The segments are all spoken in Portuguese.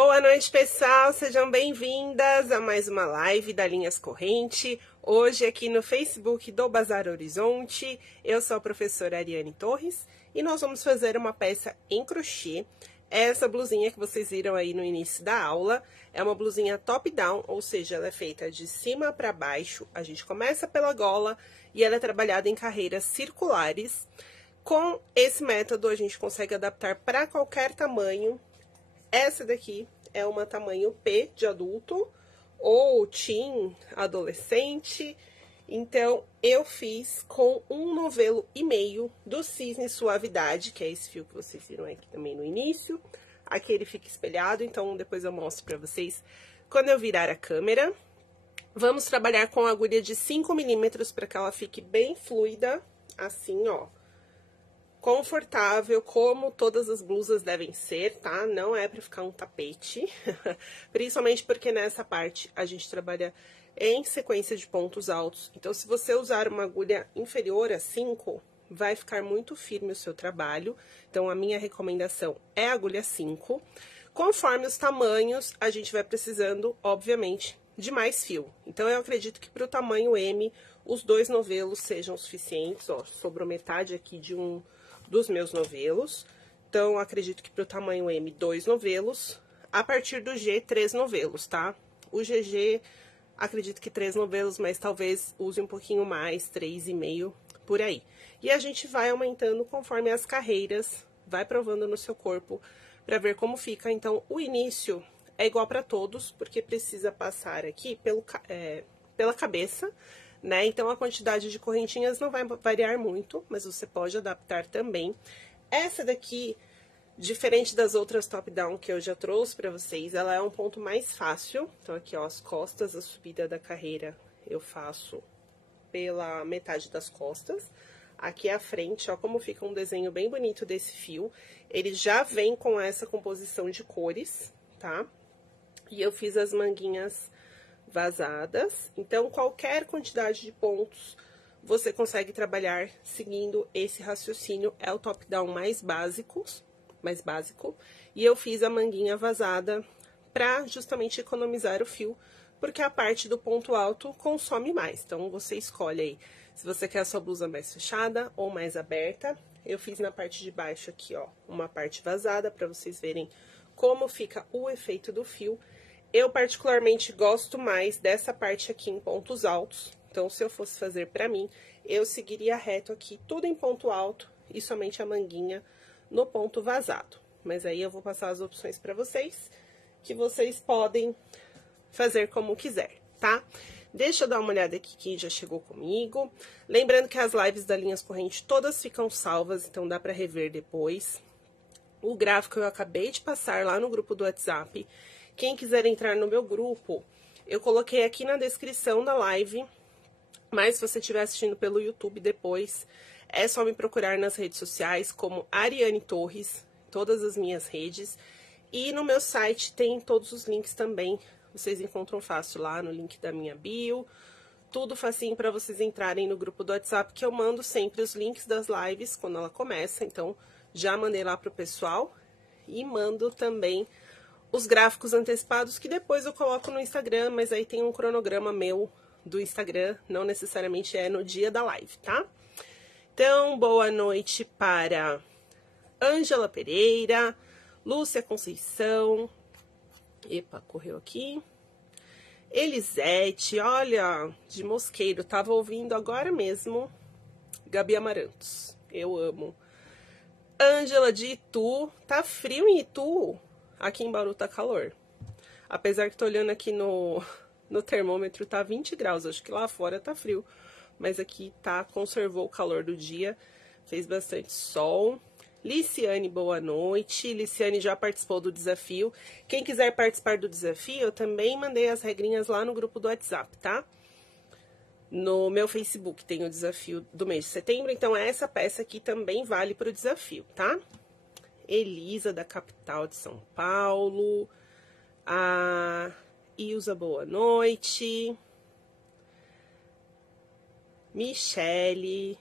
Boa noite, pessoal! Sejam bem-vindas a mais uma live da Linhas Corrente. Hoje aqui no Facebook do Bazar Horizonte. Eu sou a professora Ariane Torres e nós vamos fazer uma peça em crochê. Essa blusinha que vocês viram aí no início da aula é uma blusinha top-down, ou seja, ela é feita de cima para baixo. A gente começa pela gola e ela é trabalhada em carreiras circulares. Com esse método, a gente consegue adaptar para qualquer tamanho. Essa daqui é uma tamanho P de adulto ou teen, adolescente. Então, eu fiz com 1,5 novelo do Cisne Suavidade, que é esse fio que vocês viram aqui também no início. Aqui ele fica espelhado, então depois eu mostro pra vocês quando eu virar a câmera. Vamos trabalhar com a agulha de 5 milímetros para que ela fique bem fluida, assim, ó. Confortável, como todas as blusas devem ser, tá? Não é pra ficar um tapete, principalmente porque nessa parte a gente trabalha em sequência de pontos altos. Então, se você usar uma agulha inferior a 5, vai ficar muito firme o seu trabalho. Então, a minha recomendação é a agulha 5. Conforme os tamanhos, a gente vai precisando, obviamente, de mais fio. Então, eu acredito que para o tamanho M, os 2 novelos sejam suficientes, ó. Sobrou metade aqui de um dos meus novelos. Então, acredito que para o tamanho M, 2 novelos. A partir do G, 3 novelos, tá? O GG, acredito que 3 novelos, mas talvez use um pouquinho mais, 3,5 por aí. E a gente vai aumentando conforme as carreiras, vai provando no seu corpo para ver como fica. Então, o início é igual para todos, porque precisa passar aqui pela cabeça, né? Então, a quantidade de correntinhas não vai variar muito, mas você pode adaptar também. Essa daqui, diferente das outras top-down que eu já trouxe pra vocês, ela é um ponto mais fácil. Então, aqui, ó, as costas, a subida da carreira eu faço pela metade das costas. Aqui a frente, ó, como fica um desenho bem bonito desse fio. Ele já vem com essa composição de cores, tá? E eu fiz as manguinhas vazadas. Então, qualquer quantidade de pontos você consegue trabalhar seguindo esse raciocínio. É o top-down mais básico. E eu fiz a manguinha vazada para justamente economizar o fio, porque a parte do ponto alto consome mais. Então, você escolhe aí se você quer a sua blusa mais fechada ou mais aberta. Eu fiz na parte de baixo aqui, ó, uma parte vazada para vocês verem como fica o efeito do fio. Eu particularmente gosto mais dessa parte aqui em pontos altos. Então, se eu fosse fazer pra mim, eu seguiria reto aqui, tudo em ponto alto e somente a manguinha no ponto vazado. Mas aí eu vou passar as opções pra vocês, que vocês podem fazer como quiser, tá? Deixa eu dar uma olhada aqui quem já chegou comigo. Lembrando que as lives da Linhas Corrente todas ficam salvas, então dá pra rever depois. O gráfico eu acabei de passar lá no grupo do WhatsApp. Quem quiser entrar no meu grupo, eu coloquei aqui na descrição da live, mas se você estiver assistindo pelo YouTube depois, é só me procurar nas redes sociais como Ariane Torres, todas as minhas redes, e no meu site tem todos os links também, vocês encontram fácil lá no link da minha bio, tudo facinho para vocês entrarem no grupo do WhatsApp, que eu mando sempre os links das lives quando ela começa, então já mandei lá pro pessoal, e mando também os gráficos antecipados, que depois eu coloco no Instagram, mas aí tem um cronograma meu do Instagram, não necessariamente é no dia da live, tá? Então, boa noite para Ângela Pereira, Lúcia Conceição, epa, correu aqui, Elisete, olha, de Mosqueiro, tava ouvindo agora mesmo, Gabi Amarantos, eu amo. Ângela de Itu, tá frio em Itu? Aqui em Bauru tá calor. Apesar que tô olhando aqui no termômetro, tá 20 graus. Acho que lá fora tá frio. Mas aqui tá, conservou o calor do dia. Fez bastante sol. Liciane, boa noite. Liciane já participou do desafio. Quem quiser participar do desafio, eu também mandei as regrinhas lá no grupo do WhatsApp, tá? No meu Facebook tem o desafio do mês de setembro. Então, essa peça aqui também vale para o desafio, tá? Elisa, da capital de São Paulo. A Ilza, boa noite. Michele.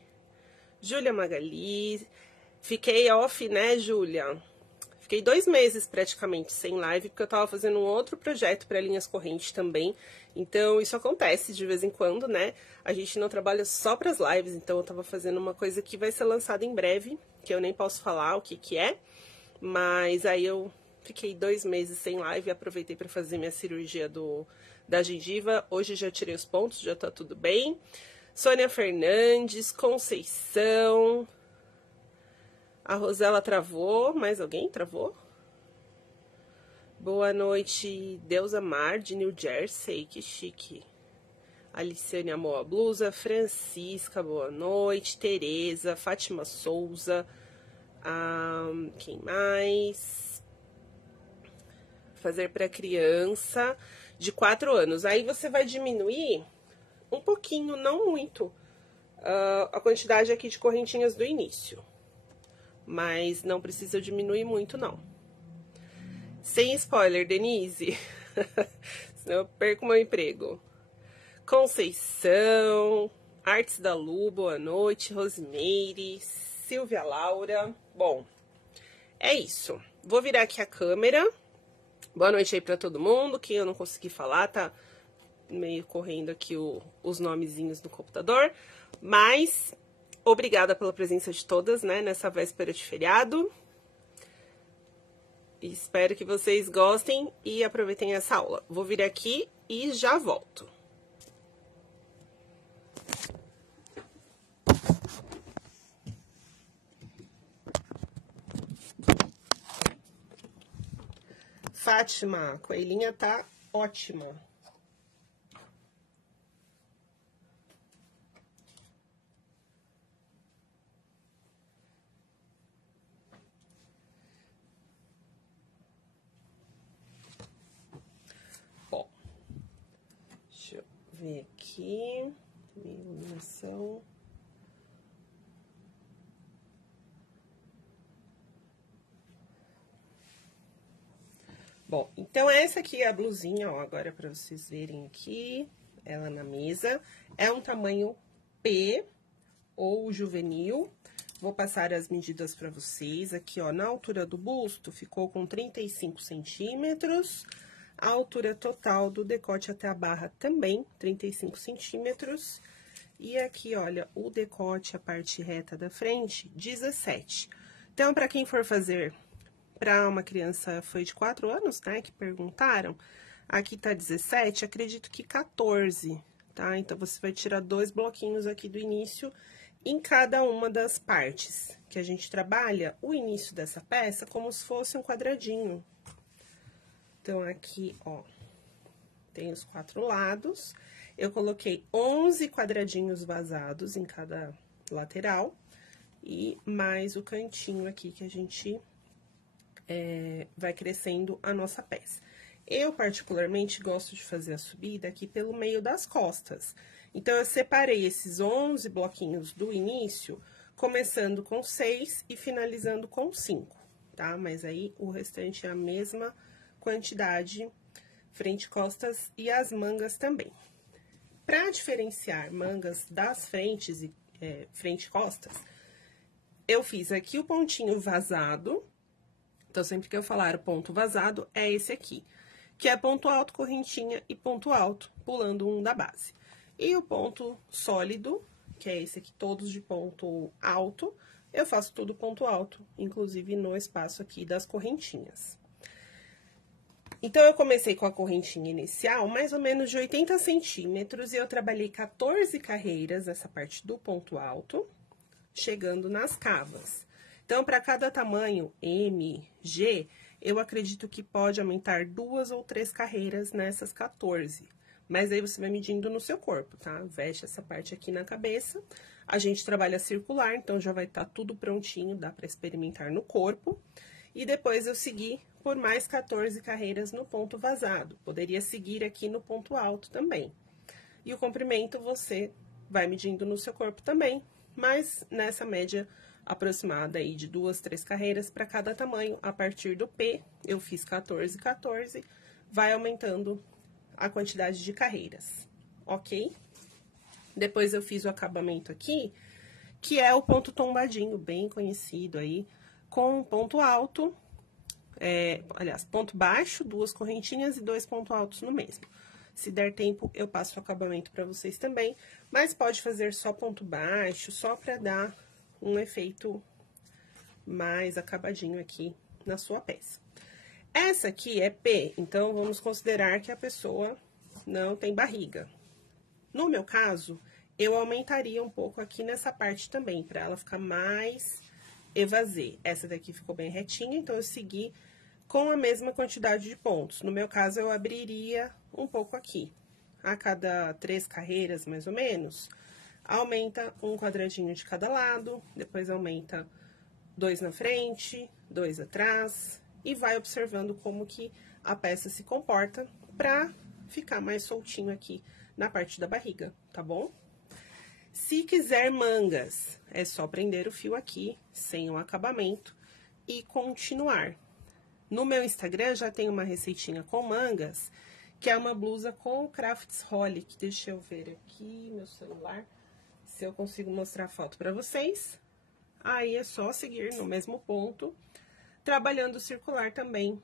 Júlia Magali. Fiquei off, né, Júlia? Fiquei 2 meses praticamente sem live, porque eu tava fazendo um outro projeto para linhas correntes também. Então, isso acontece de vez em quando, né? A gente não trabalha só para as lives, então eu tava fazendo uma coisa que vai ser lançada em breve, que eu nem posso falar o que que é. Mas aí eu fiquei 2 meses sem live e aproveitei para fazer minha cirurgia da gengiva. Hoje já tirei os pontos, já tá tudo bem. Sônia Fernandes, Conceição... A Rosela travou, mais alguém travou? Boa noite, Deusa Mar, de New Jersey, que chique. Aliciane amou a blusa, Francisca, boa noite, Tereza, Fátima Souza, quem mais? Fazer para criança de 4 anos. Aí você vai diminuir um pouquinho, não muito, a quantidade aqui de correntinhas do início. Mas não precisa diminuir muito, não. Sem spoiler, Denise. Senão eu perco meu emprego. Conceição, Artes da Lu, boa noite. Rosimeire, Silvia Laura. Bom, é isso. Vou virar aqui a câmera. Boa noite aí pra todo mundo. Quem eu não consegui falar, tá meio correndo aqui os nomezinhos no computador. Mas... obrigada pela presença de todas, né, nessa véspera de feriado. Espero que vocês gostem e aproveitem essa aula. Vou vir aqui e já volto. Fátima, a coelhinha tá ótima. Ver aqui, minha iluminação. Bom, então essa aqui é a blusinha, ó, agora para vocês verem aqui, ela na mesa. É um tamanho P ou juvenil. Vou passar as medidas para vocês. Aqui, ó, na altura do busto, ficou com 35 centímetros. A altura total do decote até a barra também, 35 centímetros. E aqui, olha, o decote, a parte reta da frente, 17. Então, para quem for fazer para uma criança, foi de 4 anos, né, que perguntaram, aqui tá 17, acredito que 14, tá? Então, você vai tirar 2 bloquinhos aqui do início em cada uma das partes que a gente trabalha o início dessa peça como se fosse um quadradinho. Então, aqui, ó, tem os 4 lados. Eu coloquei 11 quadradinhos vazados em cada lateral. E mais o cantinho aqui que a gente vai crescendo a nossa peça. Eu, particularmente, gosto de fazer a subida aqui pelo meio das costas. Então, eu separei esses 11 bloquinhos do início, começando com 6 e finalizando com 5, tá? Mas aí, o restante é a mesma quantidade, frente, costas e as mangas também. Para diferenciar mangas das frentes e frente e costas, eu fiz aqui o pontinho vazado. Então, sempre que eu falar o ponto vazado, é esse aqui, que é ponto alto, correntinha e ponto alto, pulando um da base. E o ponto sólido, que é esse aqui, todos de ponto alto, eu faço tudo ponto alto, inclusive no espaço aqui das correntinhas. Então, eu comecei com a correntinha inicial, mais ou menos de 80 centímetros, e eu trabalhei 14 carreiras, essa parte do ponto alto, chegando nas cavas. Então, para cada tamanho M, G, eu acredito que pode aumentar 2 ou 3 carreiras nessas 14. Mas aí você vai medindo no seu corpo, tá? Veste essa parte aqui na cabeça. A gente trabalha circular, então já vai estar tudo prontinho, dá para experimentar no corpo. E depois eu segui por mais 14 carreiras no ponto vazado. Poderia seguir aqui no ponto alto também. E o comprimento você vai medindo no seu corpo também, mas nessa média aproximada aí de 2, 3 carreiras para cada tamanho. A partir do P, eu fiz 14, 14, vai aumentando a quantidade de carreiras, ok? Depois eu fiz o acabamento aqui, que é o ponto tombadinho, bem conhecido aí, com um ponto alto, aliás, ponto baixo, 2 correntinhas e 2 pontos altos no mesmo. Se der tempo, eu passo o acabamento para vocês também, mas pode fazer só ponto baixo, só para dar um efeito mais acabadinho aqui na sua peça. Essa aqui é P, então vamos considerar que a pessoa não tem barriga. No meu caso, eu aumentaria um pouco aqui nessa parte também, para ela ficar mais evasê. Essa daqui ficou bem retinha, então eu segui com a mesma quantidade de pontos. No meu caso, eu abriria um pouco aqui. A cada 3 carreiras, mais ou menos, aumenta um quadradinho de cada lado, depois aumenta 2 na frente, 2 atrás, e vai observando como que a peça se comporta pra ficar mais soltinho aqui na parte da barriga, tá bom? Se quiser mangas, é só prender o fio aqui, sem o acabamento, e continuar. No meu Instagram já tem uma receitinha com mangas, que é uma blusa com Craftsaholic. Deixa eu ver aqui meu celular, se eu consigo mostrar a foto pra vocês. Aí é só seguir no mesmo ponto, trabalhando circular também,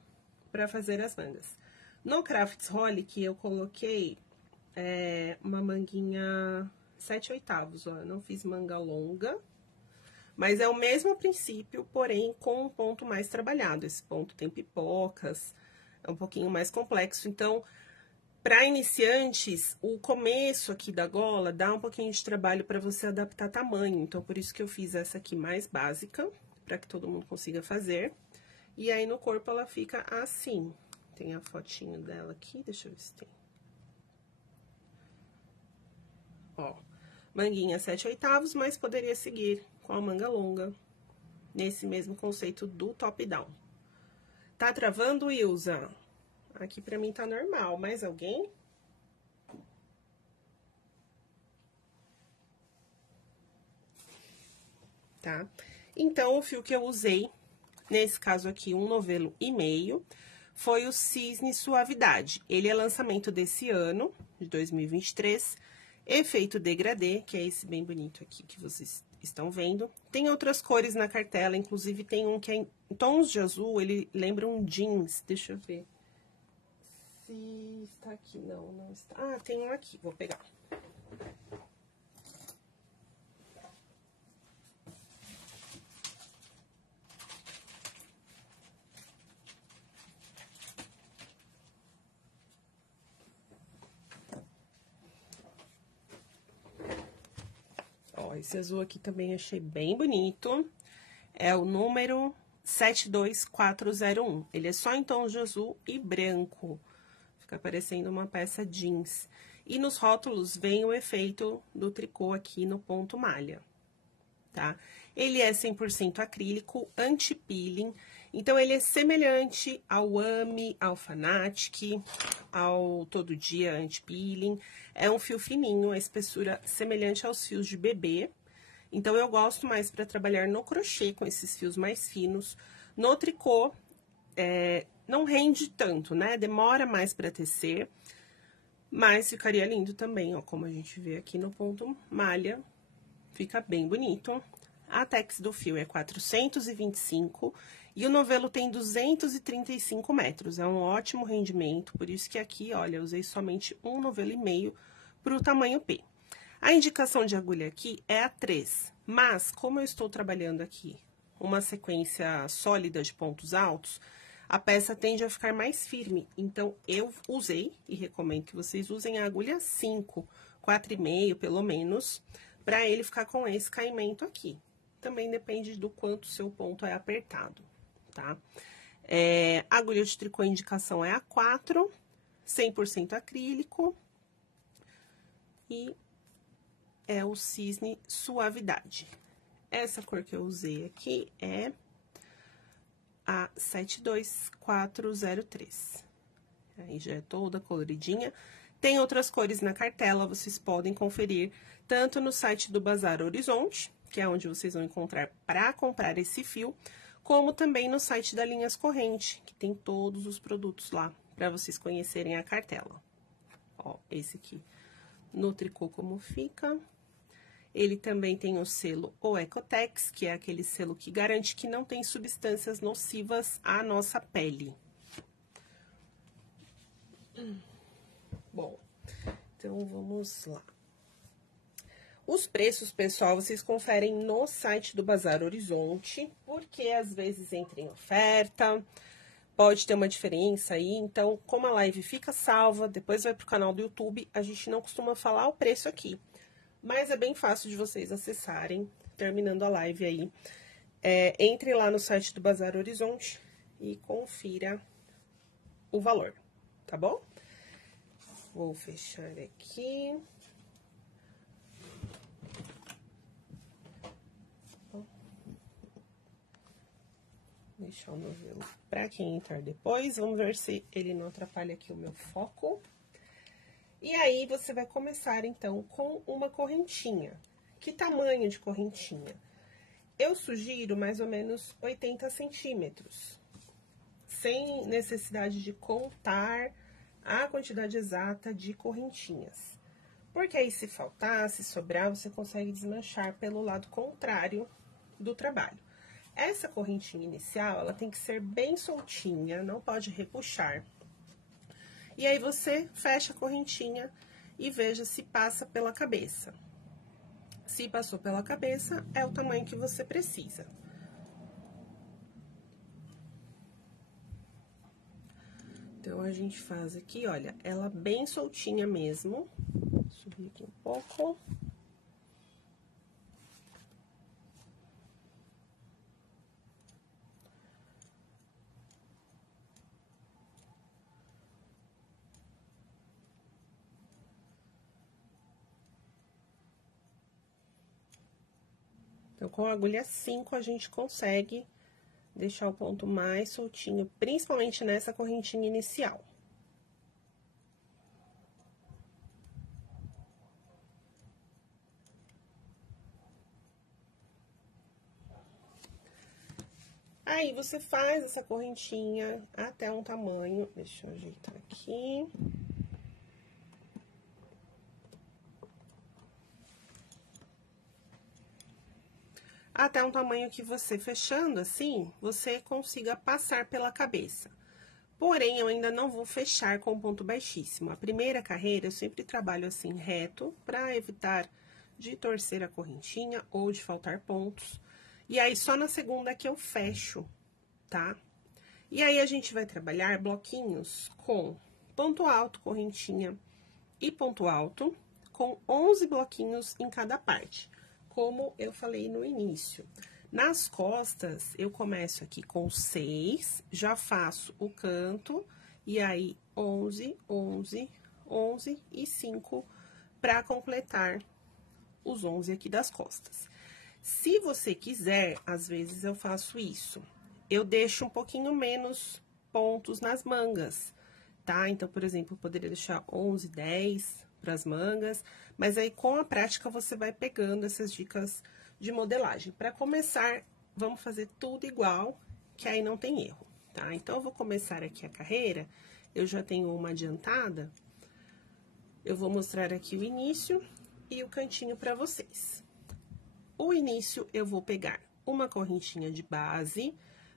pra fazer as mangas. No Craftsaholic eu coloquei uma manguinha 7/8, ó, eu não fiz manga longa, mas é o mesmo princípio, porém com um ponto mais trabalhado. Esse ponto tem pipocas, é um pouquinho mais complexo. Então, para iniciantes, o começo aqui da gola dá um pouquinho de trabalho para você adaptar tamanho. Então, por isso que eu fiz essa aqui mais básica, para que todo mundo consiga fazer. E aí, no corpo, ela fica assim. Tem a fotinho dela aqui, deixa eu ver se tem. Ó, manguinha 7/8, mas poderia seguir com a manga longa, nesse mesmo conceito do top-down. Tá travando, Ilza? Aqui pra mim tá normal, mais alguém? Tá? Então, o fio que eu usei, nesse caso aqui, 1,5 novelo, foi o Cisne Suavidade. Ele é lançamento desse ano, de 2023, efeito degradê, que é esse bem bonito aqui que vocês estão vendo. Tem outras cores na cartela, inclusive tem um que é em tons de azul, ele lembra um jeans. Deixa eu ver se está aqui. Não, não está. Ah, tem um aqui, vou pegar. Ó, esse azul aqui também achei bem bonito. É o número 72401. Ele é só em tons de azul e branco. Fica parecendo uma peça jeans. E nos rótulos vem o efeito do tricô aqui no ponto malha, tá? Ele é 100% acrílico, anti-peeling. Então, ele é semelhante ao Ami, ao Fanatic, ao Todo Dia Anti-Peeling. É um fio fininho, a espessura semelhante aos fios de bebê. Então, eu gosto mais para trabalhar no crochê com esses fios mais finos. No tricô, não rende tanto, né? Demora mais para tecer, mas ficaria lindo também, ó, como a gente vê aqui no ponto malha. Fica bem bonito. A tex do fio é 425 e o novelo tem 235 metros. É um ótimo rendimento, por isso que aqui, olha, eu usei somente 1,5 novelo para o tamanho P. A indicação de agulha aqui é a 3, mas como eu estou trabalhando aqui uma sequência sólida de pontos altos, a peça tende a ficar mais firme. Então, eu usei, e recomendo que vocês usem a agulha 5, 4,5 pelo menos, para ele ficar com esse caimento aqui. Também depende do quanto o seu ponto é apertado, tá? A agulha de tricô, a indicação é a 4, 100% acrílico. E é o Cisne Suavidade. Essa cor que eu usei aqui é a 72403. Aí já é toda coloridinha. Tem outras cores na cartela, vocês podem conferir tanto no site do Bazar Horizonte, que é onde vocês vão encontrar para comprar esse fio, como também no site da Linhas Corrente, que tem todos os produtos lá, para vocês conhecerem a cartela. Ó, esse aqui no tricô como fica. Ele também tem o selo Oecotex, que é aquele selo que garante que não tem substâncias nocivas à nossa pele. Bom, então vamos lá. Os preços, pessoal, vocês conferem no site do Bazar Horizonte, porque às vezes entra em oferta, pode ter uma diferença aí. Então, como a live fica salva, depois vai pro canal do YouTube, a gente não costuma falar o preço aqui. Mas é bem fácil de vocês acessarem, terminando a live aí. Entre lá no site do Bazar Horizonte e confira o valor, tá bom? Vou fechar aqui. Deixar o novelo para quem entrar depois. Vamos ver se ele não atrapalha aqui o meu foco. E aí, você vai começar, então, com uma correntinha. Que tamanho de correntinha? Eu sugiro mais ou menos 80 centímetros. Sem necessidade de contar a quantidade exata de correntinhas. Porque aí, se faltar, se sobrar, você consegue desmanchar pelo lado contrário do trabalho. Essa correntinha inicial, ela tem que ser bem soltinha, não pode repuxar. E aí, você fecha a correntinha e veja se passa pela cabeça. Se passou pela cabeça, é o tamanho que você precisa. Então, a gente faz aqui, olha, ela bem soltinha mesmo. Vou subir aqui um pouco. Então, com a agulha 5, a gente consegue deixar o ponto mais soltinho, principalmente nessa correntinha inicial. Aí, você faz essa correntinha até um tamanho, deixa eu ajeitar aqui. Até um tamanho que você, fechando assim, você consiga passar pela cabeça. Porém, eu ainda não vou fechar com ponto baixíssimo. A primeira carreira, eu sempre trabalho assim, reto, para evitar de torcer a correntinha ou de faltar pontos. E aí, só na segunda que eu fecho, tá? E aí, a gente vai trabalhar bloquinhos com ponto alto, correntinha e ponto alto, com 11 bloquinhos em cada parte, como eu falei no início. Nas costas, eu começo aqui com 6, já faço o canto, e aí 11, 11, 11 e 5 para completar os 11 aqui das costas. Se você quiser, às vezes eu faço isso. Eu deixo um pouquinho menos pontos nas mangas, tá? Então, por exemplo, eu poderia deixar 11, 10 para as mangas, mas aí com a prática você vai pegando essas dicas de modelagem. Para começar, vamos fazer tudo igual, que aí não tem erro, tá? Então, eu vou começar aqui a carreira, eu já tenho uma adiantada, eu vou mostrar aqui o início e o cantinho para vocês. O início, eu vou pegar uma correntinha de base,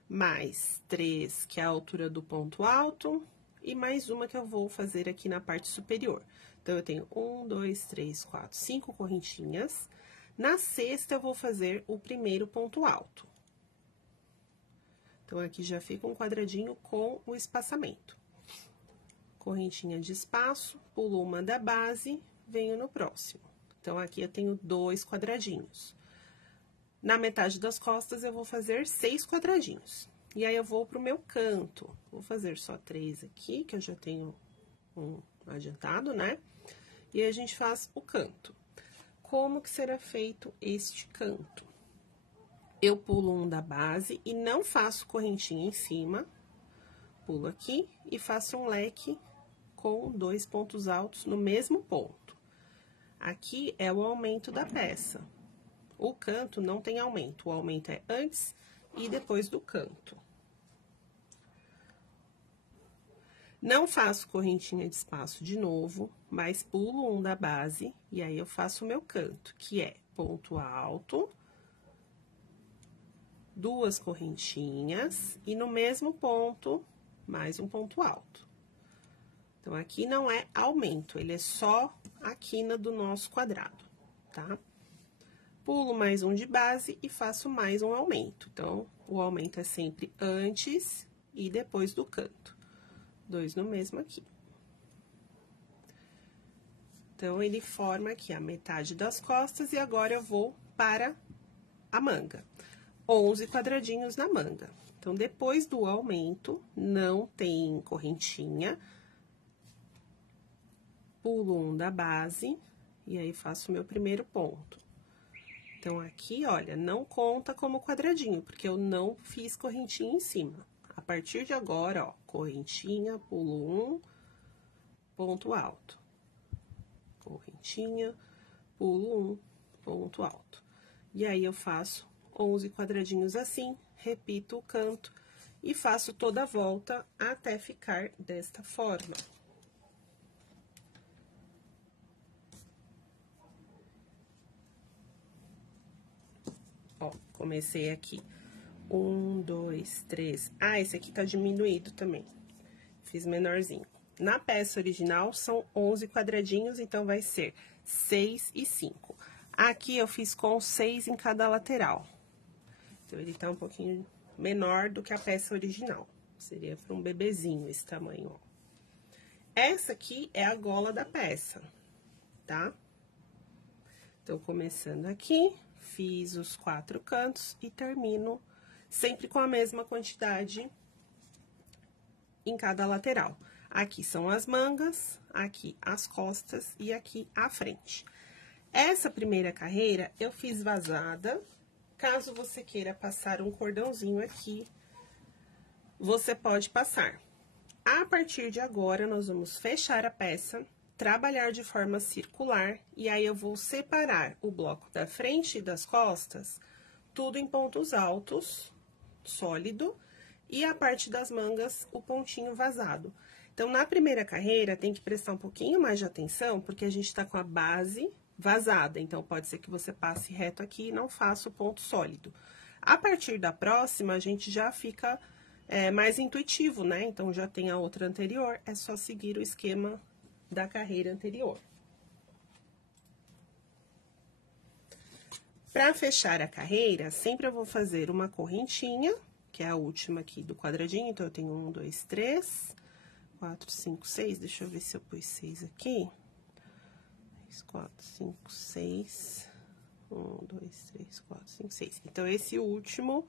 mais 3, que é a altura do ponto alto, e mais uma que eu vou fazer aqui na parte superior. Então, eu tenho 1, 2, 3, 4, 5 correntinhas. Na sexta, eu vou fazer o primeiro ponto alto. Então, aqui já fica um quadradinho com o espaçamento. Correntinha de espaço, pulo uma da base, venho no próximo. Então, aqui eu tenho 2 quadradinhos. Na metade das costas, eu vou fazer 6 quadradinhos. E aí, eu vou pro meu canto. Vou fazer só 3 aqui, que eu já tenho um adiantado, né? E aí, a gente faz o canto. Como que será feito este canto? Eu pulo um da base e não faço correntinha em cima. Pulo aqui e faço um leque com 2 pontos altos no mesmo ponto. Aqui é o aumento da peça. O canto não tem aumento, o aumento é antes e depois do canto. Não faço correntinha de espaço de novo, mas pulo um da base e aí eu faço o meu canto, que é ponto alto, 2 correntinhas e no mesmo ponto, mais um ponto alto. Então, aqui não é aumento, ele é só a quina do nosso quadrado, tá? Pulo mais um de base e faço mais um aumento. Então, o aumento é sempre antes e depois do canto. 2 no mesmo aqui. Então, ele forma aqui a metade das costas e agora eu vou para a manga. 11 quadradinhos na manga. Então, depois do aumento, não tem correntinha. Pulo um da base e aí faço o meu primeiro ponto. Então, aqui, olha, não conta como quadradinho, porque eu não fiz correntinha em cima. A partir de agora, ó, correntinha, pulo um, ponto alto. Correntinha, pulo um, ponto alto. E aí, eu faço 11 quadradinhos assim, repito o canto e faço toda a volta até ficar desta forma. Ó, comecei aqui. 1, 2, 3. Ah, esse aqui tá diminuído também. Fiz menorzinho. Na peça original, são 11 quadradinhos, então vai ser 6 e 5. Aqui, eu fiz com 6 em cada lateral. Então, ele tá um pouquinho menor do que a peça original. Seria para um bebezinho esse tamanho, ó. Essa aqui é a gola da peça, tá? Então, começando aqui, fiz os 4 cantos e termino sempre com a mesma quantidade em cada lateral. Aqui são as mangas, aqui as costas e aqui a frente. Essa primeira carreira eu fiz vazada. Caso você queira passar um cordãozinho aqui, você pode passar. A partir de agora, nós vamos fechar a peça, trabalhar de forma circular, e aí eu vou separar o bloco da frente e das costas, tudo em pontos altos, sólido, e a parte das mangas, o pontinho vazado. Então, na primeira carreira, tem que prestar um pouquinho mais de atenção, porque a gente tá com a base vazada, então, pode ser que você passe reto aqui e não faça o ponto sólido. A partir da próxima, a gente já fica mais intuitivo, né? Então, já tem a outra anterior, é só seguir o esquema da carreira anterior. Para fechar a carreira, sempre eu vou fazer uma correntinha, que é a última aqui do quadradinho, então, eu tenho 1, 2, 3, 4, 5, 6, deixa eu ver se eu pus 6 aqui. 3, 4, 5, 6, 1, 2, 3, 4, 5, 6. Então, esse último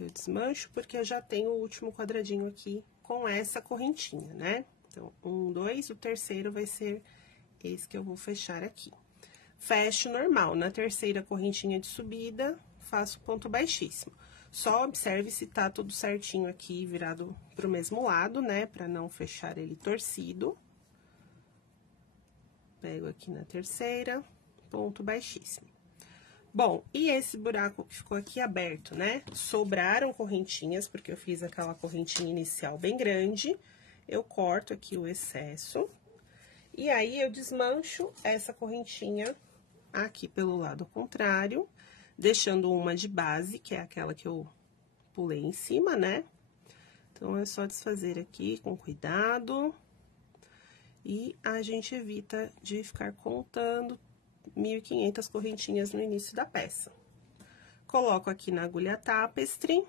eu desmancho, porque eu já tenho o último quadradinho aqui com essa correntinha, né? Então, 1, 2, o terceiro vai ser esse que eu vou fechar aqui. Fecho normal, na terceira correntinha de subida, faço ponto baixíssimo. Só observe se tá tudo certinho aqui, virado pro mesmo lado, né? Pra não fechar ele torcido. Pego aqui na terceira, ponto baixíssimo. Bom, e esse buraco que ficou aqui aberto, né? Sobraram correntinhas, porque eu fiz aquela correntinha inicial bem grande. Eu corto aqui o excesso. E aí, eu desmancho essa correntinha aqui pelo lado contrário, deixando uma de base, que é aquela que eu pulei em cima, né? Então, é só desfazer aqui com cuidado. E a gente evita de ficar contando 1.500 correntinhas no início da peça. Coloco aqui na agulha tapestry,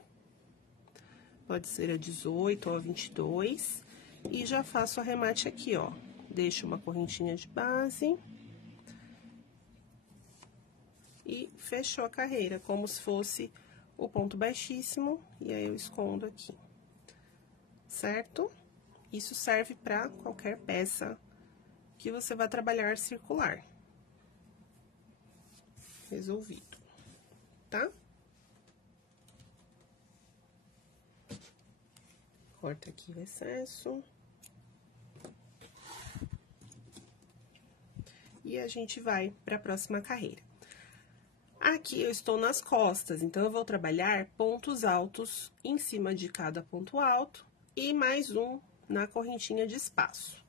pode ser a 18 ou a 22, e já faço o arremate aqui, ó. Deixo uma correntinha de base. E fechou a carreira, como se fosse o ponto baixíssimo, e aí eu escondo aqui, certo? Isso serve para qualquer peça que você vai trabalhar circular. Resolvido, tá? Corta aqui o excesso. E a gente vai para a próxima carreira. Aqui eu estou nas costas, então eu vou trabalhar pontos altos em cima de cada ponto alto e mais um na correntinha de espaço.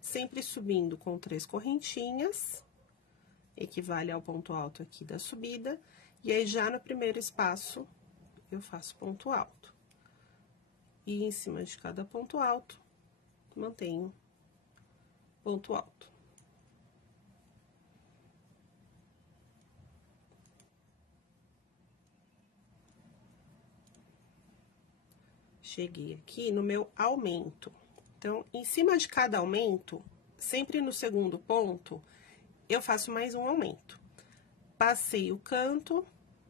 Sempre subindo com 3 correntinhas equivale ao ponto alto aqui da subida, e aí já no primeiro espaço eu faço ponto alto. E em cima de cada ponto alto, mantenho ponto alto. Cheguei aqui no meu aumento. Então, em cima de cada aumento, sempre no segundo ponto, eu faço mais um aumento. Passei o canto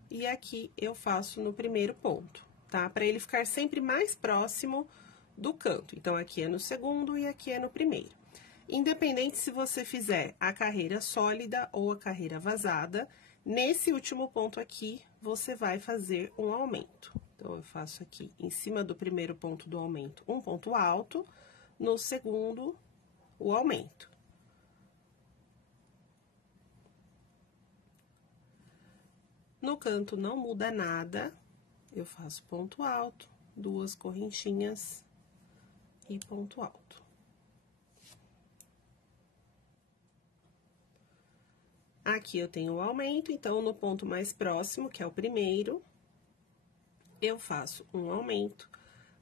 e aqui eu faço no primeiro ponto, tá? Para ele ficar sempre mais próximo do canto. Então, aqui é no segundo e aqui é no primeiro. Independente se você fizer a carreira sólida ou a carreira vazada, nesse último ponto aqui, você vai fazer um aumento. Então, eu faço aqui, em cima do primeiro ponto do aumento, um ponto alto, no segundo, o aumento. No canto não muda nada, eu faço ponto alto, duas correntinhas e ponto alto. Aqui eu tenho o aumento, então, no ponto mais próximo, que é o primeiro, eu faço um aumento,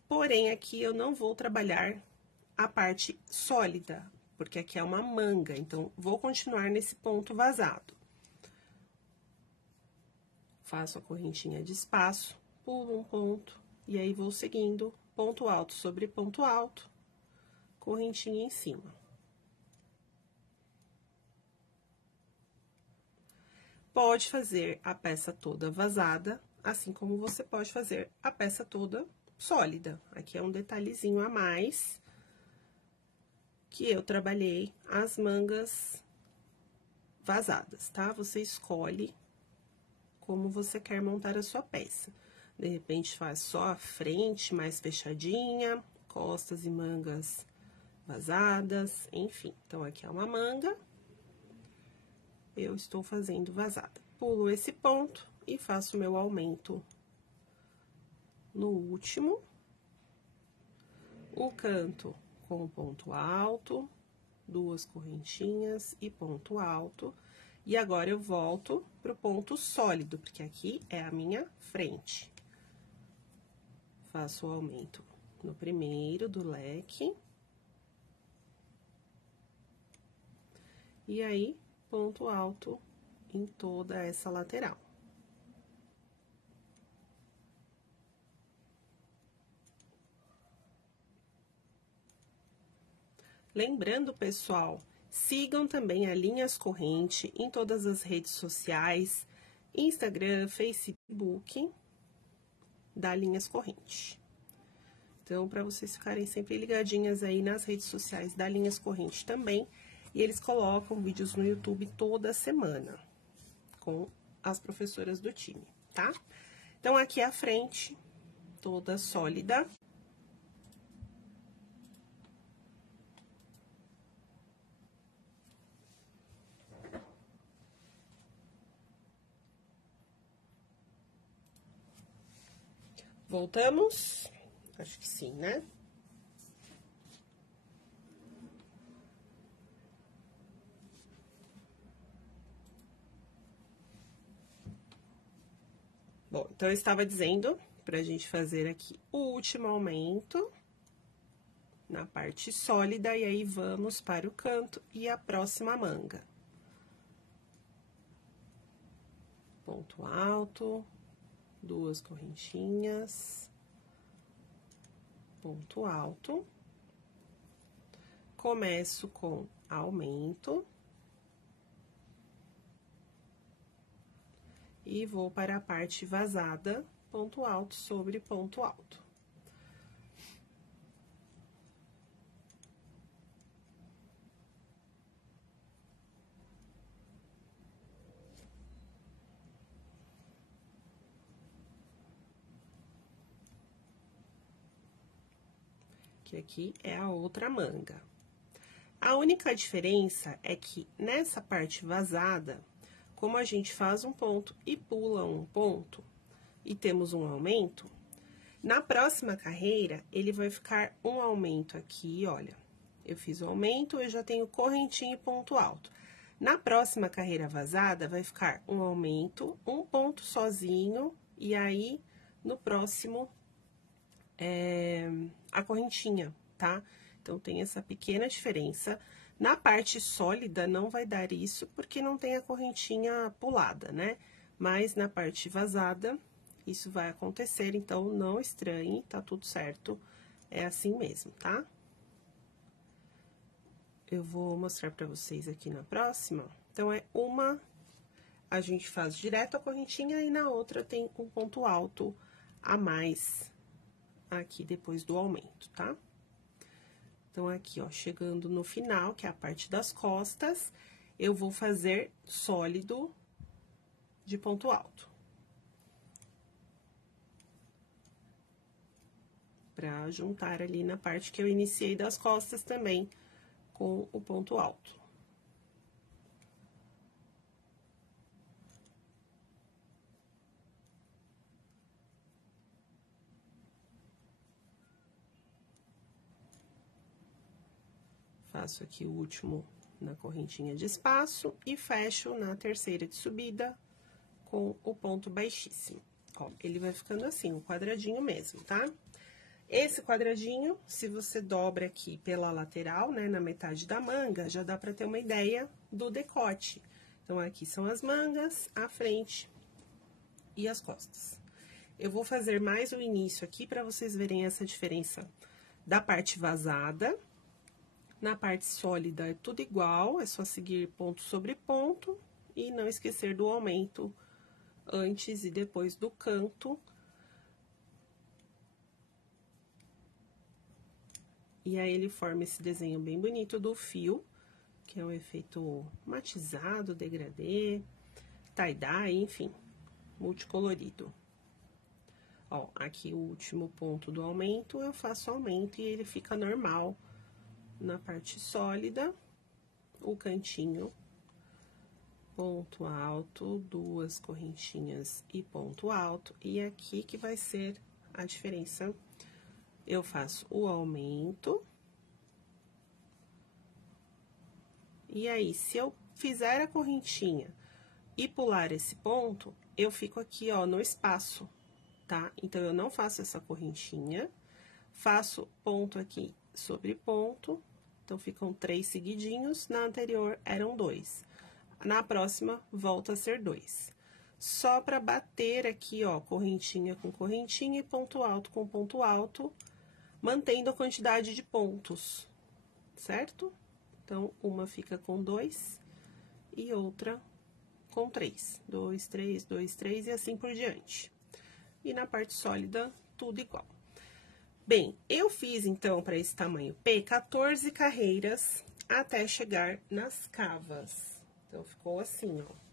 porém, aqui eu não vou trabalhar a parte sólida, porque aqui é uma manga, então, vou continuar nesse ponto vazado. Faço a correntinha de espaço, pulo um ponto, e aí vou seguindo ponto alto sobre ponto alto, correntinha em cima. Pode fazer a peça toda vazada, assim como você pode fazer a peça toda sólida. Aqui é um detalhezinho a mais que eu trabalhei as mangas vazadas, tá? Você escolhe como você quer montar a sua peça. De repente, faz só a frente mais fechadinha, costas e mangas vazadas, enfim. Então, aqui é uma manga, eu estou fazendo vazada. Pulo esse ponto e faço meu aumento no último. O canto com ponto alto, duas correntinhas e ponto alto. E agora, eu volto pro ponto sólido, porque aqui é a minha frente. Faço o aumento no primeiro do leque. E aí, ponto alto em toda essa lateral. Lembrando, pessoal, sigam também a Linhas Corrente em todas as redes sociais, Instagram, Facebook, da Linhas Corrente. Então, para vocês ficarem sempre ligadinhas aí nas redes sociais da Linhas Corrente também, e eles colocam vídeos no YouTube toda semana, com as professoras do time, tá? Então, aqui é a frente, toda sólida. Voltamos? Acho que sim, né? Bom, então, eu estava dizendo pra gente fazer aqui o último aumento na parte sólida, e aí vamos para o canto e a próxima manga. Ponto alto, duas correntinhas, ponto alto. Começo com aumento. E vou para a parte vazada, ponto alto sobre ponto alto. Que aqui é a outra manga. A única diferença é que nessa parte vazada, como a gente faz um ponto e pula um ponto, e temos um aumento, na próxima carreira, ele vai ficar um aumento aqui, olha. Eu fiz o aumento, eu já tenho correntinha e ponto alto. Na próxima carreira vazada, vai ficar um aumento, um ponto sozinho, e aí, no próximo, a correntinha, tá? Então, tem essa pequena diferença. Na parte sólida, não vai dar isso, porque não tem a correntinha pulada, né? Mas na parte vazada, isso vai acontecer, então, não estranhe, tá tudo certo. É assim mesmo, tá? Eu vou mostrar pra vocês aqui na próxima. Então, uma, a gente faz direto a correntinha e na outra tem um ponto alto a mais aqui depois do aumento, tá? Então, aqui, ó, chegando no final, que é a parte das costas, eu vou fazer sólido de ponto alto. Pra juntar ali na parte que eu iniciei das costas também, com o ponto alto. Faço aqui o último na correntinha de espaço e fecho na terceira de subida com o ponto baixíssimo. Ó, ele vai ficando assim, um quadradinho mesmo, tá? Esse quadradinho, se você dobra aqui pela lateral, né, na metade da manga, já dá pra ter uma ideia do decote. Então, aqui são as mangas, a frente e as costas. Eu vou fazer mais o início aqui pra vocês verem essa diferença da parte vazada. Na parte sólida é tudo igual, é só seguir ponto sobre ponto e não esquecer do aumento antes e depois do canto. E aí, ele forma esse desenho bem bonito do fio, que é um efeito matizado, degradê, tie-dye, enfim, multicolorido. Ó, aqui o último ponto do aumento, eu faço aumento e ele fica normal na parte sólida, o cantinho, ponto alto, duas correntinhas e ponto alto, e aqui que vai ser a diferença. Eu faço o aumento. E aí, se eu fizer a correntinha e pular esse ponto, eu fico aqui, ó, no espaço, tá? Então, eu não faço essa correntinha, faço ponto aqui sobre ponto, então, ficam 3 seguidinhos, na anterior eram 2. Na próxima, volta a ser 2. Só pra bater aqui, ó, correntinha com correntinha e ponto alto com ponto alto, mantendo a quantidade de pontos, certo? Então, uma fica com 2 e outra com 3. 2, 3, 2, 3 e assim por diante. E na parte sólida, tudo igual. Bem, eu fiz, então, para esse tamanho P, 14 carreiras até chegar nas cavas. Então, ficou assim, ó.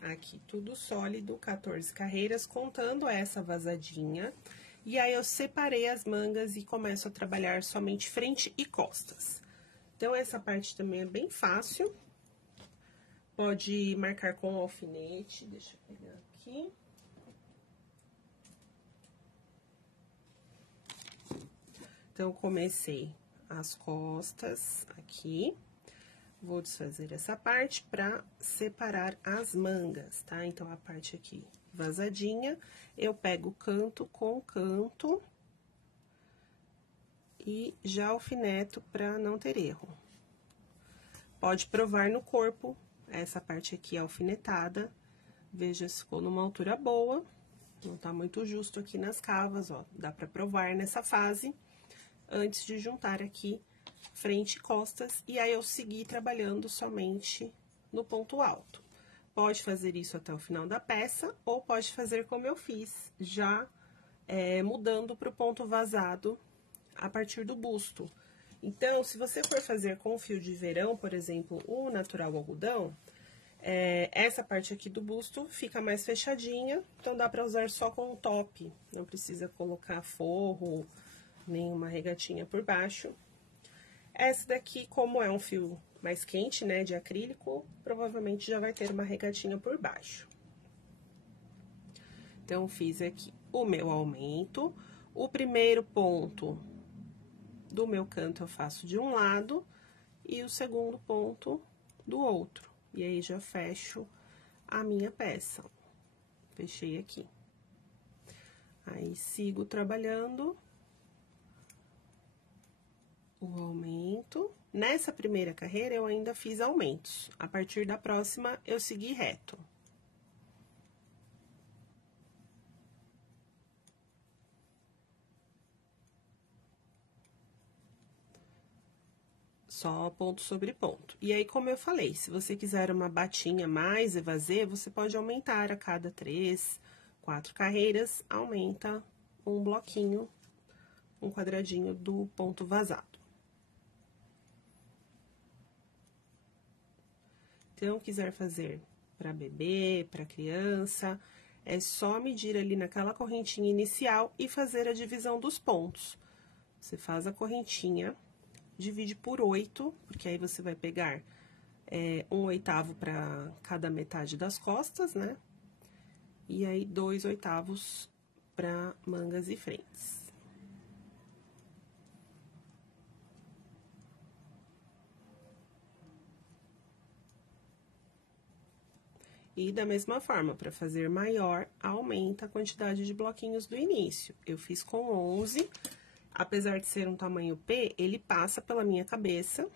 Aqui, tudo sólido, 14 carreiras, contando essa vazadinha. E aí, eu separei as mangas e começo a trabalhar somente frente e costas. Então, essa parte também é bem fácil. Pode marcar com alfinete, deixa eu pegar aqui. Então, comecei as costas aqui. Vou desfazer essa parte pra separar as mangas, tá? Então, a parte aqui vazadinha, eu pego canto com canto e já alfineto pra não ter erro. Pode provar no corpo, essa parte aqui é alfinetada, veja se ficou numa altura boa, não tá muito justo aqui nas cavas, ó, dá pra provar nessa fase, antes de juntar aqui frente e costas, e aí eu segui trabalhando somente no ponto alto. Pode fazer isso até o final da peça, ou pode fazer como eu fiz, já mudando para o ponto vazado a partir do busto. Então, se você for fazer com fio de verão, por exemplo, o natural algodão, essa parte aqui do busto fica mais fechadinha, então dá para usar só com o top, não precisa colocar forro, nem uma regatinha por baixo. Essa daqui, como é um fio mais quente, né, de acrílico, provavelmente já vai ter uma regatinha por baixo. Então, fiz aqui o meu aumento. O primeiro ponto do meu canto eu faço de um lado e o segundo ponto do outro. E aí, já fecho a minha peça. Fechei aqui. Aí, sigo trabalhando o aumento. Nessa primeira carreira, eu ainda fiz aumentos. A partir da próxima, eu segui reto. Só ponto sobre ponto. E aí, como eu falei, se você quiser uma batinha mais evasê, você pode aumentar a cada 3, 4 carreiras, aumenta um bloquinho, um quadradinho do ponto vazado. Então, quiser fazer para bebê, para criança, é só medir ali naquela correntinha inicial e fazer a divisão dos pontos. Você faz a correntinha, divide por 8, porque aí você vai pegar 1/8 para cada metade das costas, né? E aí, 2/8 para mangas e frentes. E da mesma forma, para fazer maior, aumenta a quantidade de bloquinhos do início. Eu fiz com 11, apesar de ser um tamanho P, ele passa pela minha cabeça.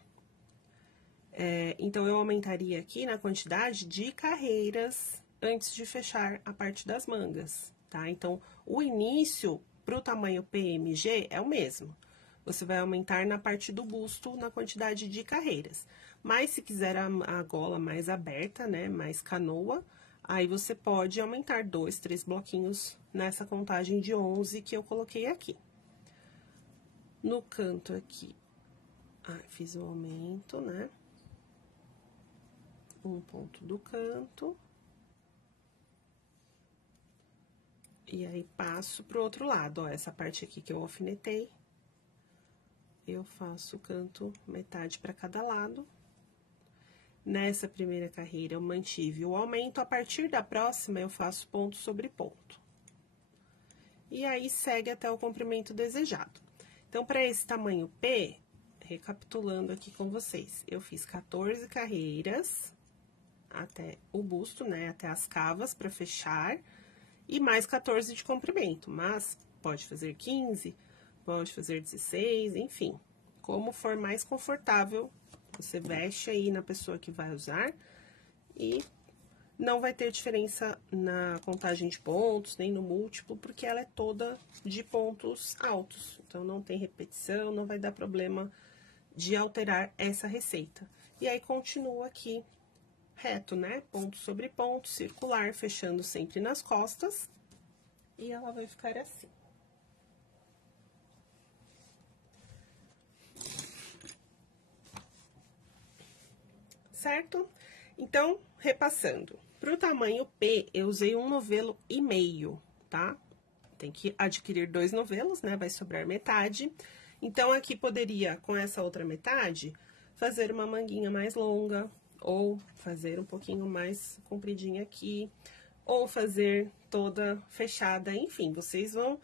Então, eu aumentaria aqui na quantidade de carreiras antes de fechar a parte das mangas, tá? Então, o início para o tamanho PMG é o mesmo. Você vai aumentar na parte do busto, na quantidade de carreiras. Mas, se quiser a gola mais aberta, né, mais canoa, aí você pode aumentar 2, 3 bloquinhos nessa contagem de 11 que eu coloquei aqui. No canto aqui, fiz o aumento, né? Um ponto do canto. E aí, passo pro outro lado, ó, essa parte aqui que eu alfinetei. Eu faço o canto metade para cada lado. Nessa primeira carreira, eu mantive o aumento. A partir da próxima, eu faço ponto sobre ponto. E aí, segue até o comprimento desejado. Então, para esse tamanho P, recapitulando aqui com vocês, eu fiz 14 carreiras até o busto, né? Até as cavas para fechar. E mais 14 de comprimento, mas pode fazer 15, pode fazer 16, enfim. Como for mais confortável, você veste aí na pessoa que vai usar e não vai ter diferença na contagem de pontos, nem no múltiplo, porque ela é toda de pontos altos. Então, não tem repetição, não vai dar problema de alterar essa receita. E aí, continua aqui reto, né? Ponto sobre ponto, circular, fechando sempre nas costas. E ela vai ficar assim. Certo? Então, repassando. Pro tamanho P, eu usei 1,5 novelo, tá? Tem que adquirir 2 novelos, né? Vai sobrar metade. Então, aqui poderia, com essa outra metade, fazer uma manguinha mais longa, ou fazer um pouquinho mais compridinha aqui, ou fazer toda fechada, enfim, vocês vão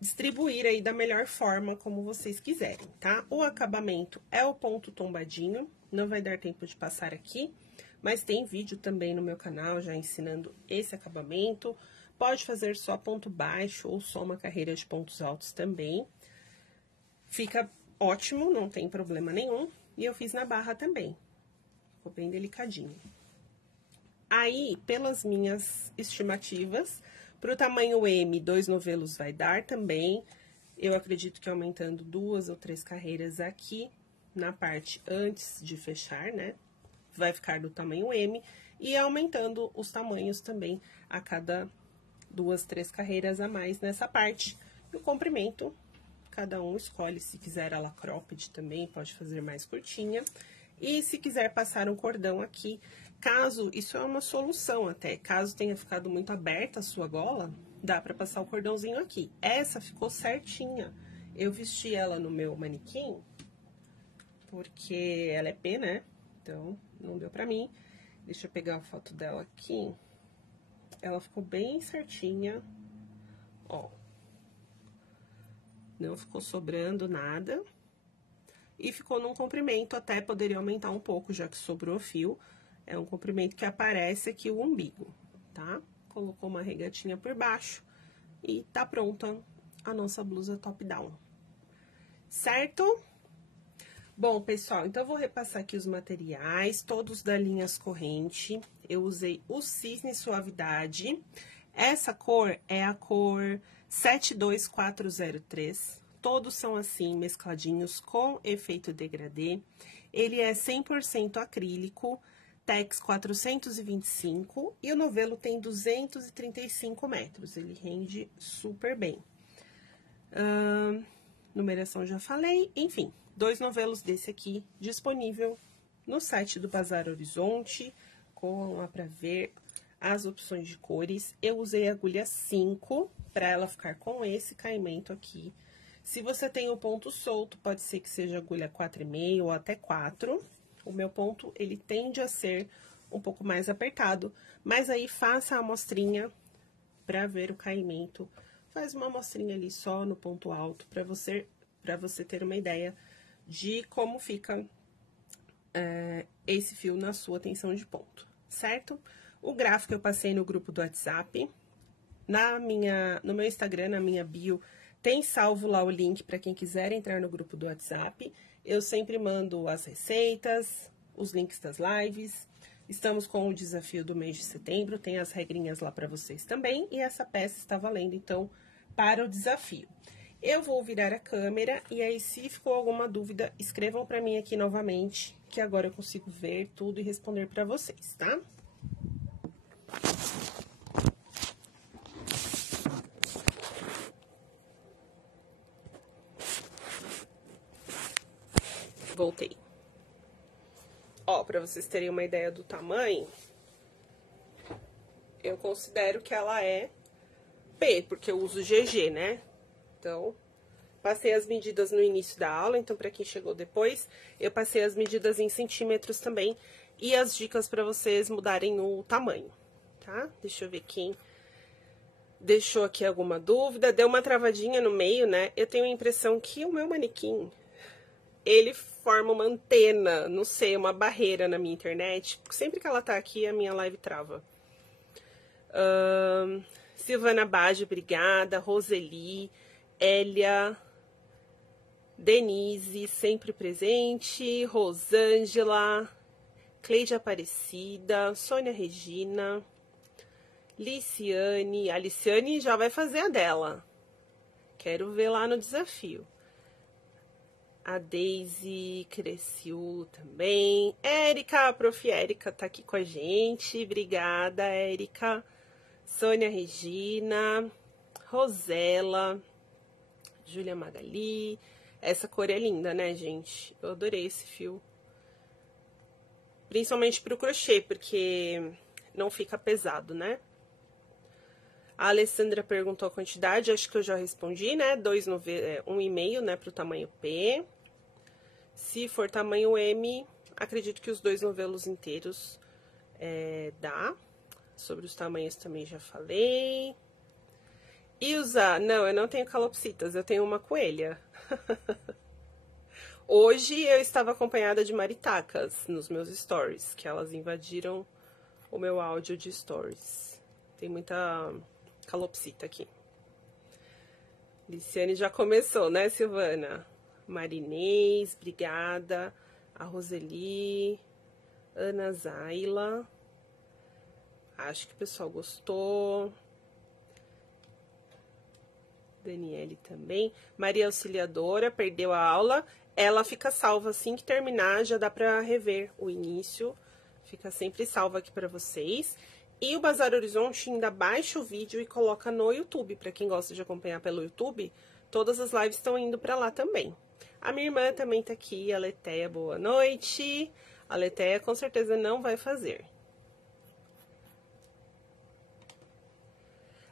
distribuir aí da melhor forma como vocês quiserem, tá? O acabamento é o ponto tombadinho, não vai dar tempo de passar aqui, mas tem vídeo também no meu canal já ensinando esse acabamento. Pode fazer só ponto baixo ou só uma carreira de pontos altos também. Fica ótimo, não tem problema nenhum. E eu fiz na barra também. Ficou bem delicadinho. Aí, pelas minhas estimativas, para o tamanho M, 2 novelos vai dar também. Eu acredito que aumentando 2 ou 3 carreiras aqui, na parte antes de fechar, né? Vai ficar do tamanho M. E aumentando os tamanhos também a cada 2, 3 carreiras a mais nessa parte. E o comprimento, cada um escolhe. Se quiser ela cropped também, pode fazer mais curtinha. E se quiser passar um cordão aqui, caso, isso é uma solução até, caso tenha ficado muito aberta a sua gola, dá pra passar o cordãozinho aqui. Essa ficou certinha. Eu vesti ela no meu manequim, porque ela é P, né? Então, não deu pra mim. Deixa eu pegar a foto dela aqui. Ela ficou bem certinha, ó. Não ficou sobrando nada. e ficou num comprimento, até poderia aumentar um pouco, já que sobrou fio. É um comprimento que aparece aqui o umbigo, tá? Colocou uma regatinha por baixo e tá pronta a nossa blusa top-down. Certo? Bom, pessoal, então eu vou repassar aqui os materiais, todos da linhas corrente. Eu usei o Cisne Suavidade. Essa cor é a cor 72403. Todos são assim, mescladinhos com efeito degradê. Ele é 100% acrílico, Tex 425 e o novelo tem 235 metros. Ele rende super bem. Numeração já falei, enfim. 2 novelos desse aqui disponível no site do Bazar Horizonte. Corram lá para ver as opções de cores. Eu usei a agulha 5 para ela ficar com esse caimento aqui. Se você tem o ponto solto, pode ser que seja agulha 4,5 ou até 4. O meu ponto, ele tende a ser um pouco mais apertado, mas aí faça a amostrinha para ver o caimento. Faz uma amostrinha ali só no ponto alto para você ter uma ideia de como fica esse fio na sua tensão de ponto, certo? O gráfico eu passei no grupo do WhatsApp. No meu Instagram, na minha bio, tem salvo lá o link para quem quiser entrar no grupo do WhatsApp. Eu sempre mando as receitas, os links das lives. Estamos com o desafio do mês de setembro, tem as regrinhas lá para vocês também. E essa peça está valendo, então, para o desafio. Eu vou virar a câmera e aí, se ficou alguma dúvida, escrevam para mim aqui novamente, que agora eu consigo ver tudo e responder para vocês, tá? Voltei. Ó, pra vocês terem uma ideia do tamanho, eu considero que ela é P, porque eu uso GG, né? Então, passei as medidas no início da aula, então pra quem chegou depois, eu passei as medidas em centímetros também e as dicas pra vocês mudarem o tamanho, tá? Deixa eu ver quem deixou aqui alguma dúvida. Deu uma travadinha no meio, né? Eu tenho a impressão que o meu manequim, ele forma uma antena, não sei, uma barreira na minha internet. Sempre que ela tá aqui, a minha live trava. Silvana Baggio, obrigada. Roseli, Elia, Denise, sempre presente. Rosângela, Cleide Aparecida, Sônia Regina, Liciane. A Liciane já vai fazer a dela. Quero ver lá no desafio. A Deise Cresciulo também. Érica, a prof. Érica tá aqui com a gente. Obrigada, Érica. Sônia Regina. Rosela. Júlia Magali. Essa cor é linda, né, gente? Eu adorei esse fio. Principalmente pro crochê, porque não fica pesado, né? A Alessandra perguntou a quantidade, acho que eu já respondi, né? 1,5, né, pro tamanho P. Se for tamanho M, acredito que os 2 novelos inteiros dá. Sobre os tamanhos também já falei. Ilza, não, eu não tenho calopsitas, eu tenho uma coelha. Hoje eu estava acompanhada de maritacas nos meus stories, que elas invadiram o meu áudio de stories. Tem muita calopsita aqui. Liciane já começou, né, Silvana? Marinês, obrigada. A Roseli, Ana Zaila. Acho que o pessoal gostou. Daniele também. Maria Auxiliadora, perdeu a aula. Ela fica salva assim que terminar, já dá pra rever o início. Fica sempre salva aqui pra vocês. E o Bazar Horizonte ainda baixa o vídeo e coloca no YouTube. Pra quem gosta de acompanhar pelo YouTube, todas as lives estão indo pra lá também. A minha irmã também tá aqui, a Letéia, boa noite. A Letéia com certeza não vai fazer.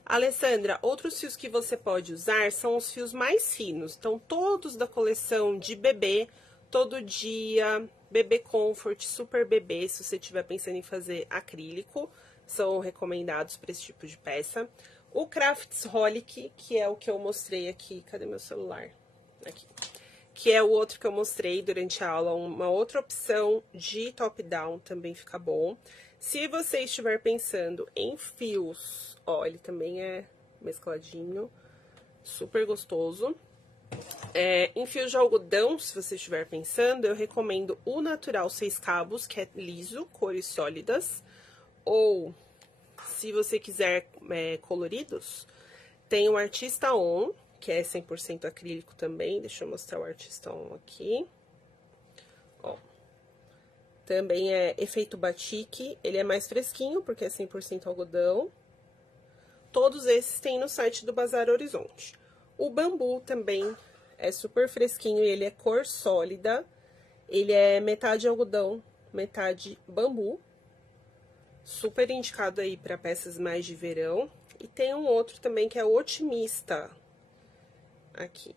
Alessandra, outros fios que você pode usar são os fios mais finos. Então, todos da coleção de bebê, todo dia, bebê comfort, super bebê, se você estiver pensando em fazer acrílico, são recomendados para esse tipo de peça. O Crafts Holic, que é o que eu mostrei aqui, cadê meu celular? Aqui. que é o outro que eu mostrei durante a aula, uma outra opção de top-down também fica bom. Se você estiver pensando em fios, ó, ele também é mescladinho, super gostoso. Em fios de algodão, se você estiver pensando, eu recomendo o Natural 6 cabos, que é liso, cores sólidas. Ou, se você quiser coloridos, tem o Artista On, que é 100% acrílico também. Deixa eu mostrar o Artista On aqui. Ó. Também é efeito batik, ele é mais fresquinho, porque é 100% algodão. Todos esses tem no site do Bazar Horizonte. O bambu também é super fresquinho e ele é cor sólida. Ele é metade algodão, metade bambu. Super indicado aí para peças mais de verão. E tem um outro também que é Otimista. Aqui.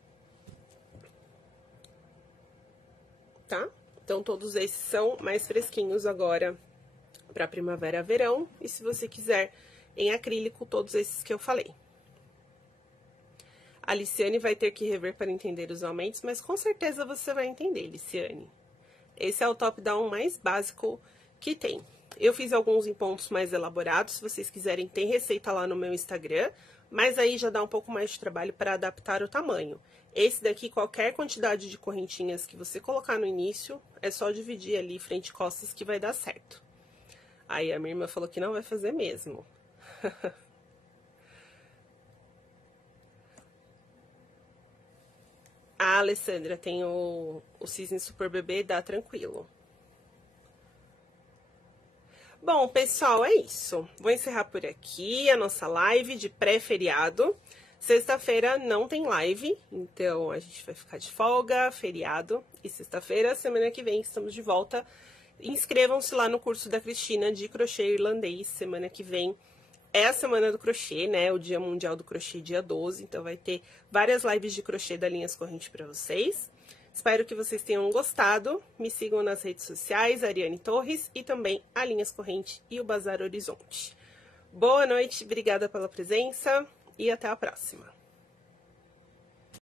Tá? Então, todos esses são mais fresquinhos agora para primavera, verão. E se você quiser em acrílico, todos esses que eu falei. A Liciane vai ter que rever para entender os aumentos, mas com certeza você vai entender, Liciane. Esse é o top-down mais básico que tem. Eu fiz alguns em pontos mais elaborados, se vocês quiserem, tem receita lá no meu Instagram, mas aí já dá um pouco mais de trabalho para adaptar o tamanho. Esse daqui, qualquer quantidade de correntinhas que você colocar no início, é só dividir ali frente e costas que vai dar certo. Aí a minha irmã falou que não vai fazer mesmo. A Alessandra tem o Cisne Super Bebê, dá tranquilo. Bom, pessoal, é isso. Vou encerrar por aqui a nossa live de pré-feriado. Sexta-feira não tem live, então a gente vai ficar de folga, feriado. E sexta-feira, semana que vem, estamos de volta. Inscrevam-se lá no curso da Cristina de crochê irlandês. Semana que vem é a semana do crochê, né? O Dia Mundial do Crochê, dia 12. Então vai ter várias lives de crochê da Linhas Corrente para vocês. Espero que vocês tenham gostado. Me sigam nas redes sociais, Ariane Torres, e também a Linhas Corrente e o Bazar Horizonte. Boa noite, obrigada pela presença e até a próxima.